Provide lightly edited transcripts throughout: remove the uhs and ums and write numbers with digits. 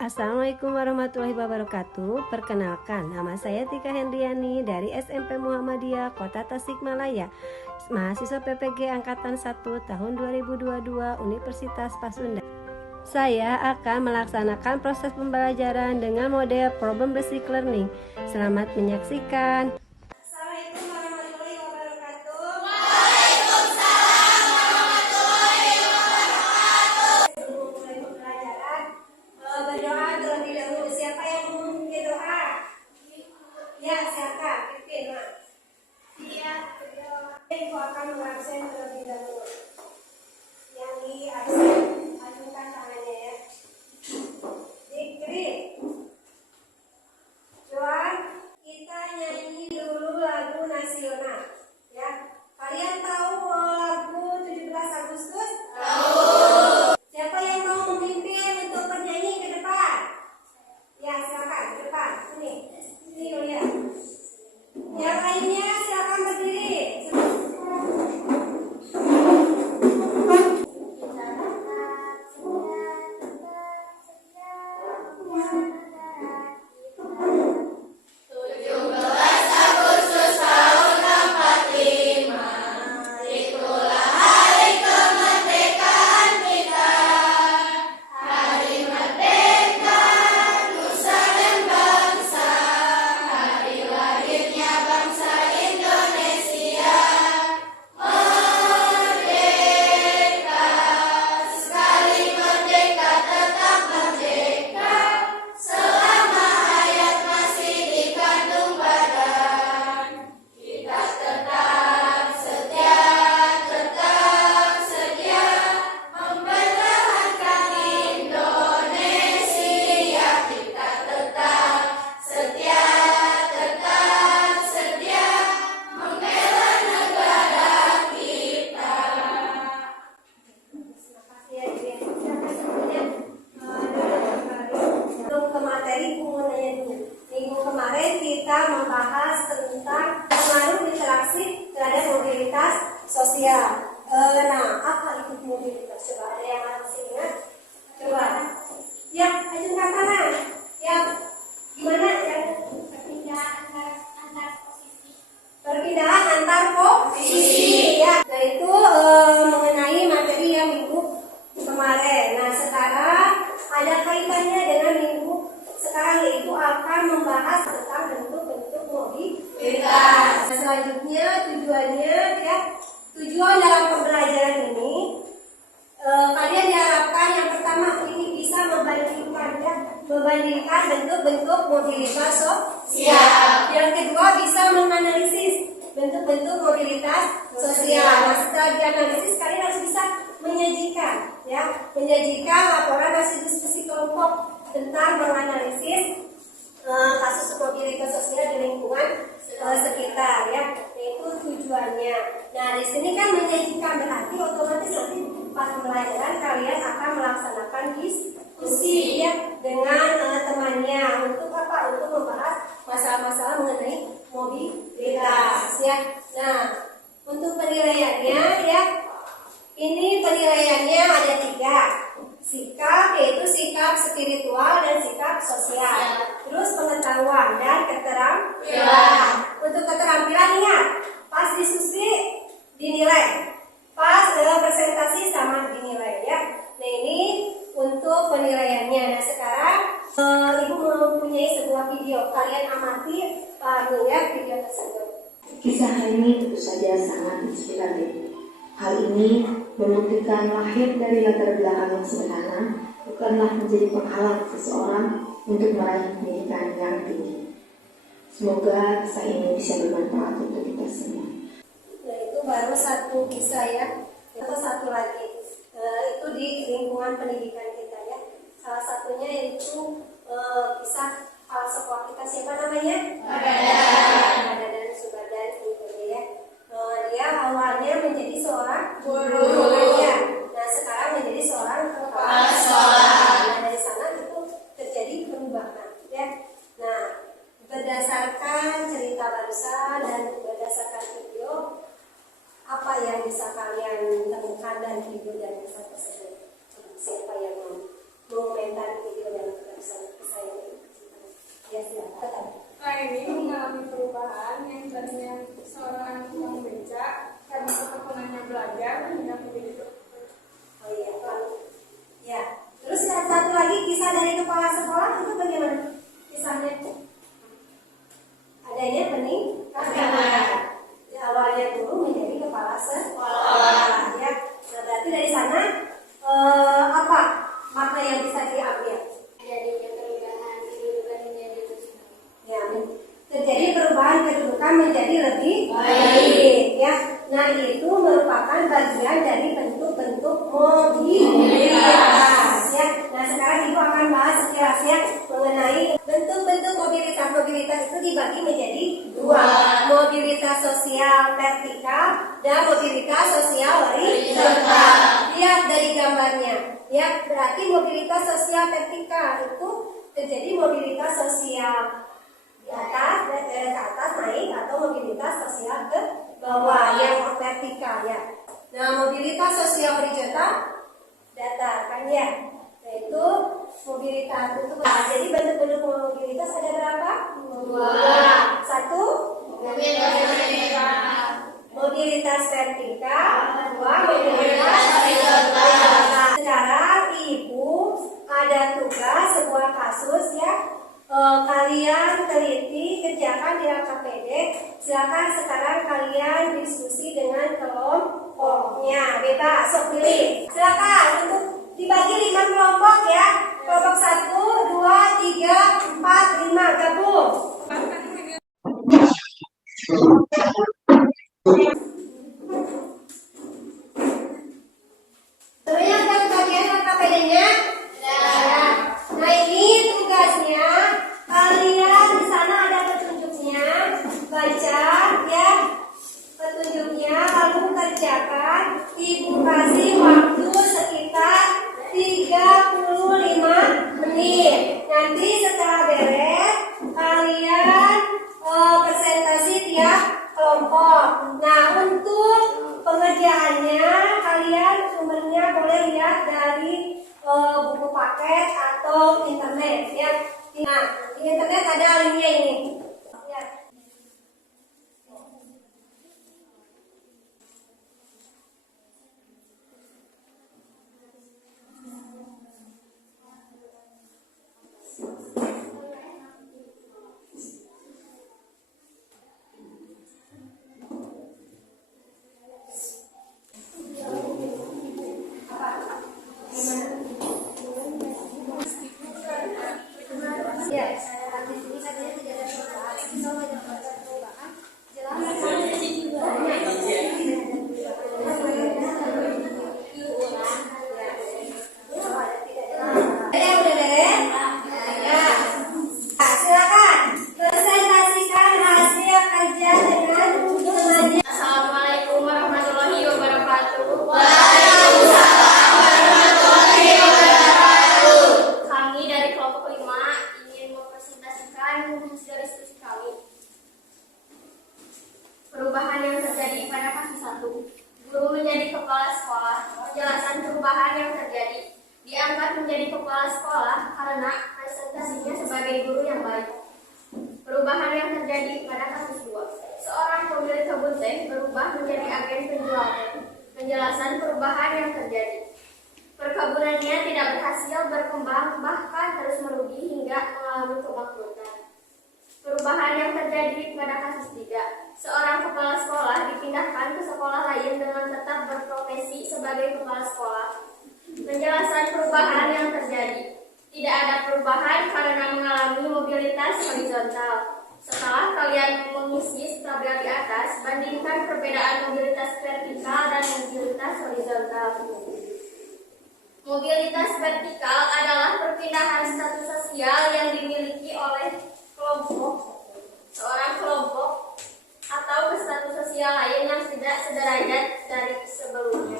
Assalamualaikum warahmatullahi wabarakatuh. Perkenalkan, nama saya Tika Hendriani dari SMP Muhammadiyah Kota Tasikmalaya, mahasiswa PPG Angkatan 1 tahun 2022 Universitas Pasundan. Saya akan melaksanakan proses pembelajaran dengan mode problem basic learning. Selamat menyaksikan. Aku akan mengabsen terlebih dahulu. Yang di absen, ajukan tangannya ya. Dikri, Joan, kita nyanyi dulu lagu nasional. Ya, kalian tahu lagu 17 Agustus? Tahu. Siapa yang mau memimpin untuk bernyanyi ke depan? Ya, silakan ke depan. Sini ya. Yang lainnya silakan berdiri. Minggu kemarin kita membahas tentang pengaruh interaksi terhadap mobilitas sosial. Nah, apa itu mobilitas? Coba ada yang masih ingat? Coba. Ya, ajukan tangan. Ya, gimana ya? Perpindahan antar posisi. Ya, nah itu mengenai materi yang minggu kemarin. Nah, sekarang ada kaitannya dengan minggu sekarang, yaitu akan membahas tentang bentuk-bentuk mobilitas. Selanjutnya tujuan dalam pembelajaran ini kalian diharapkan yang pertama ini bisa membandingkan bentuk-bentuk mobilitas sosial. Yang kedua bisa menganalisis bentuk-bentuk mobilitas sosial. Nah, setelah dianalisis kalian harus bisa menyajikan laporan hasil diskusi kelompok tentang menganalisis kasus mobilitas sosial di lingkungan sekitar, ya, yaitu tujuannya. Nah, di sini kan menyajikan berarti otomatis nanti pas pembelajaran kalian akan melaksanakan diskusi ya dengan temannya untuk apa? Untuk membahas masalah-masalah mengenai mobilitas, ya. Nah, untuk penilaiannya ya, ini penilaiannya ada 3. Sikap, yaitu sikap spiritual dan sikap sosial. Terus pengetahuan dan keterampilan. Untuk keterampilan ingat, pas diskusi dinilai, pas presentasi sama dinilai ya. Nah, ini untuk penilaiannya. Nah, sekarang Ibu mempunyai sebuah video, kalian amati lihat video tersebut. Kisah ini tentu saja sangat inspiratif. Hal ini membuktikan lahir dari latar belakang yang sederhana bukanlah menjadi penghalang seseorang untuk meraih pendidikan yang tinggi. Semoga kisah ini bisa bermanfaat untuk kita semua. Nah, itu baru satu kisah ya. Itu satu lagi. Itu di lingkungan pendidikan kita ya. Salah satunya yaitu kisah kepala sekolah kita, siapa namanya? Ada dan Subadan gitu ya. Dia awalnya menjadi seorang guru ya. Nah, sekarang menjadi seorang kepala sekolah. Nah, dari sana itu terjadi perubahan ya. Nah, berdasarkan cerita barusan dan berdasarkan video, apa yang bisa kalian temukan dari video dan kisah tersebut? Siapa yang mau mengomentari video dan kisah jelas ya mengenai bentuk-bentuk mobilitas. Mobilitas itu dibagi menjadi dua, mobilitas sosial vertikal dan mobilitas sosial horizontal. Lihat dari gambarnya, ya berarti mobilitas sosial vertikal itu terjadi mobilitas sosial di atas, dari ke atas naik, atau mobilitas sosial ke bawah yang vertikal ya. Nah, mobilitas sosial horizontal datar kan ya, yaitu mobilitas itu. Nah, jadi bentuk-bentuk mobilitas ada berapa? Dua. Satu, mobilitas vertikal. Dua, mobilitas horizontal. Sekarang ibu ada tugas sebuah kasus ya. Kalian teliti kerjakan di LKPD. Silakan sekarang kalian diskusi dengan kelompoknya. Bebas, sok pilih. Silakan untuk dibagi 5 kelompok ya. Kelompok 1, 2, 3, 4, 5 gabung. Terlihat kan bagian LKPD-nya? Ya. Nah, ini tugasnya. Kalian di sana ada petunjuknya. Baca ya petunjuknya, lalu kerjakan. Ibu kasih waktu sekitar 35 menit. Nanti setelah beres kalian presentasi tiap kelompok. Nah, untuk pengerjaannya kalian sumbernya boleh lihat dari buku paket atau internet ya. Nah, di internet ada linknya ini. Ya. Ya, habis ini katanya tidak ada perubahan. Kalau ada perubahan, silakan presentasikan hasil kerja dengan sengaja. Assalamualaikum warahmatullahi wabarakatuh. Kami dari kelompok 5 ingin mempresentasikan hasil diskusi kami. Perubahan yang terjadi pada kasus 1. Guru menjadi kepala sekolah. Penjelasan perubahan yang terjadi. Diangkat menjadi kepala sekolah karena presentasinya sebagai guru yang baik. Perubahan yang terjadi pada kasus 2. Seorang pemilik kebun teh berubah menjadi agen penjual teh. Penjelasan perubahan yang terjadi. Perkebunannya tidak berhasil berkembang, bahkan terus merugi hingga mengalami kebangkrutan. Perubahan yang terjadi pada kasus 3. Seorang kepala sekolah dipindahkan ke sekolah lain dengan tetap berprofesi sebagai kepala sekolah. Penjelasan perubahan yang terjadi. Tidak ada perubahan karena mengalami mobilitas horizontal. Setelah kalian mengisi tabel di atas, bandingkan perbedaan mobilitas vertikal dan mobilitas horizontal. Mobilitas vertikal adalah perpindahan status sosial yang dimiliki oleh seorang kelompok atau ke status sosial lain yang tidak sederajat dari sebelumnya.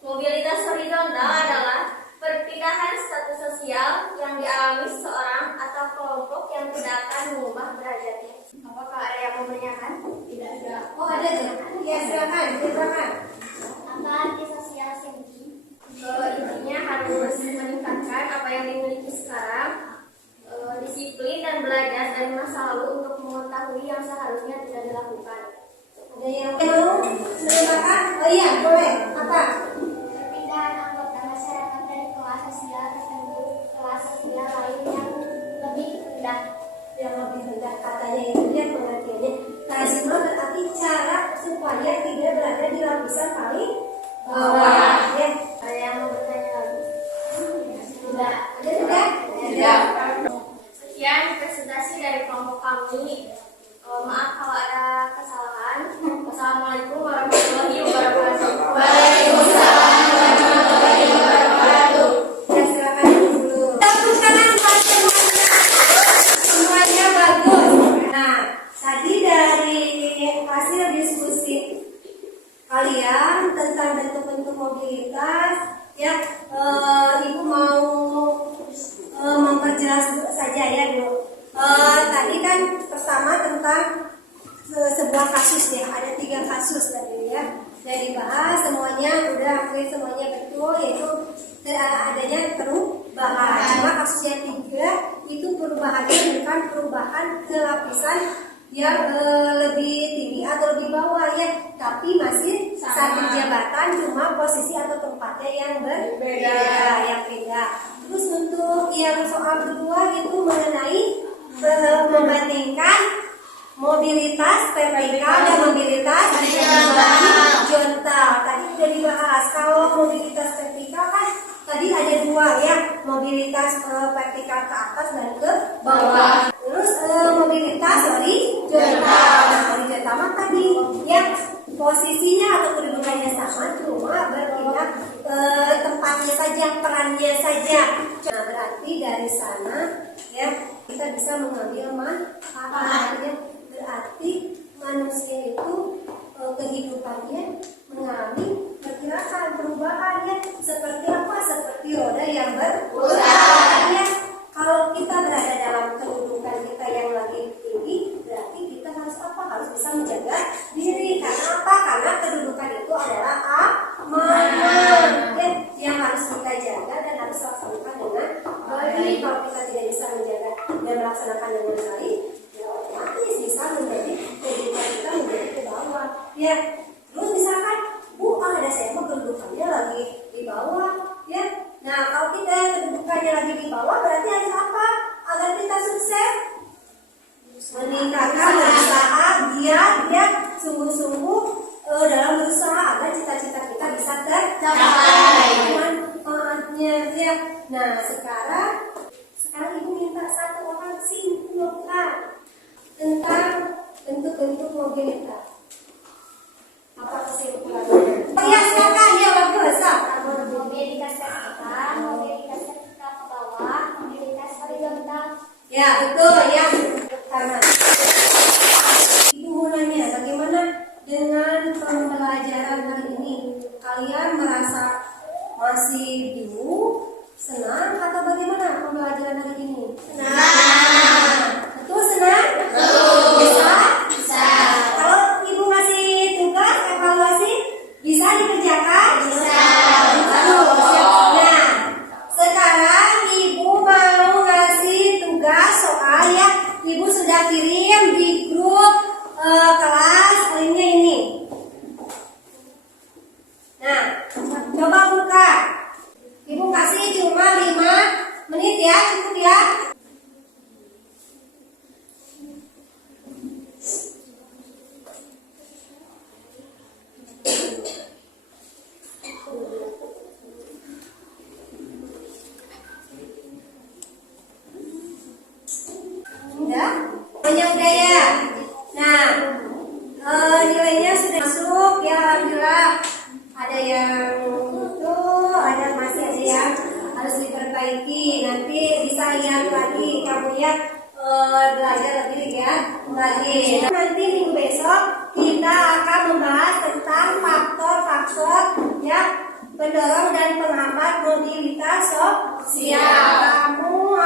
Mobilitas horizontal adalah perpindahan status sosial yang dialami seseorang atau kelompok yang tidak akan mengubah derajatnya. Apakah ada yang mau menanyakan? Tidak ada. Oh, ada tuh. Ya, silakan. Apa arti sosial senti? Intinya harus meningkatkan apa yang dimiliki sekarang, disiplin dan belajar dari masa lalu untuk mengetahui yang seharusnya tidak dilakukan. Ada yang mau menambahkan? Oh iya, boleh. Apa? Perpindahan anggota masyarakat dari kelas sosial tertentu ke kelas sosial lain yang lebih rendah. Yang lebih rendah katanya itu dia pengertiannya. Karisma berarti cara supaya tidak berada di lapisan paling bawah. Ya. Ada yang mau bertanya lagi? Sudah. Ada sudah? Tidak. Sekian presentasi dari kelompok kami. Maaf kalau ada kesalahan. Wassalamualaikum warahmatullahi wabarakatuh. Waalaikumsalam warahmatullahi wabarakatuh. Ya, silakan dulu. Tepuk tangan. memperjelas saja ya dulu. Tadi kan pertama tentang sebuah kasus ya, ada 3 kasus tadi ya. Jadi dibahas semuanya udah hampir semuanya betul, yaitu adanya perubahan. Cuma kasus yang 3 itu perubahannya bukan perubahan ke lapisan yang lebih tinggi atau lebih bawah ya, tapi masih satu jabatan, cuma posisi atau tempatnya yang berbeda, yang beda. Terus untuk yang soal kedua itu mengenai membandingkan mobilitas vertikal dan mobilitas horizontal. Tadi sudah dibahas. Kalau mobilitas vertikal kan tadi ada 2 ya, mobilitas vertikal ke atas dan ke bawah. Terus mobilitas horizontal. Nah, horizontal mah tadi yang posisinya atau kedudukannya sama, cuma berpindah tempatnya saja, perannya saja. Nah, berarti dari sana ya kita bisa mengambil manfaat ya. Berarti manusia itu kehidupannya mengalami pergerakan perubahan ya, seperti apa? Seperti roda yang berputar ya. Kalau kita berada dalam kedudukan kita yang lagi tinggi, berarti kita harus apa? Harus bisa menjaga diri. Karena apa? Karena kedudukan itu adalah amanah ya, yang harus kita jaga dan harus laksanakan dengan baik. Kalau kita tidak bisa menjaga dan melaksanakan dengan baik, otomatis bisa menjadi kehidupan kita menjadi ke bawah ya. Terus misalkan ada saya kedudukannya lagi di bawah ya. Nah, kalau kita kedudukannya lagi di bawah, berarti harus apa agar kita sukses? Meningkatkan berusaha giat ya, sungguh-sungguh dalam berusaha agar cita-cita kita bisa tercapai. Manfaatnya ya. Nah, sekarang Ibu minta satu orang simpulkan tentang bentuk-bentuk mobilitas. Apa kesimpulannya? Ya, silakan ya, bagus. Mobilitas vertikal, mobilitas vertikal ke bawah, mobilitas horizontal. Ya, betul ya. Karena Ibu mau nanya, bagaimana dengan pembelajaran hari ini? Kalian merasa masih bingung, senang, atau bagaimana pembelajaran hari ini? Senang. Betul, senang? Betul. Bisa? Bisa. Kalau Ibu ngasih tugas evaluasi, bisa dikerjakan? Bisa. Bagus. Nah, sekarang Ibu mau ngasih tugas soal ya, Ibu sudah kirim di grup kelas lainnya ini. Nah, coba buka. Ibu kasih cuma 5 menit ya, cukup ya. Udah? Nilainya udah ya. Nah, nilainya sudah masuk ya, alhamdulillah. Ada yang betul, masih ada yang harus diperbaiki. Nanti bisa lihat lagi kamu ya, belajar lebih giat lagi. Nanti minggu besok kita akan membahas tentang faktor-faktor ya pendorong dan penghambat mobilitas sosial. Kamu